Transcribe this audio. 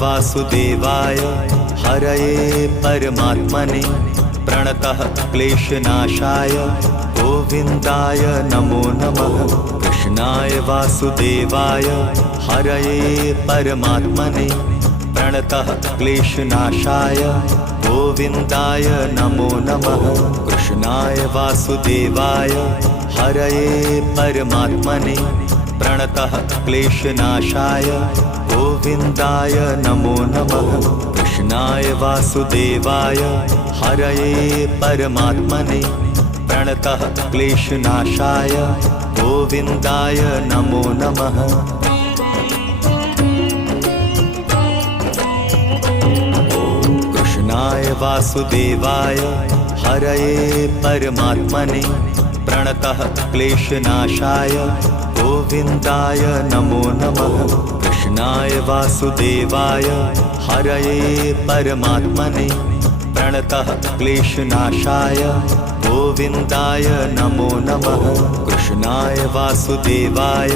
वासुदेवाय हरये परमात्मने प्रणतः क्लेशनाशाय गोविन्दाय नमो नमः। कृष्णाय वासुदेवाय हरये परमात्मने प्रणतः क्लेशनाशाय गोविन्दाय नमो नमः। कृष्णाय वासुदेवाय हरये परमात्मने प्रणतः क्लेशनाशाय गोविन्दाय नमो नमः। कृष्णाय वासुदेवाय हरये परमात्मने प्रणतः क्लेशनाशाय गोविन्दाय नमो नमः। कृष्णाय वासुदेवाय हरये परमात्मने प्रणतः क्लेशनाशाय गोविन्दाय नमो नमः। कृष्णाय वासुदेवाय हरये परमात्मने प्रणतः क्लेशनाशाय गोविन्दाय नमो नमः। कृष्णाय वासुदेवाय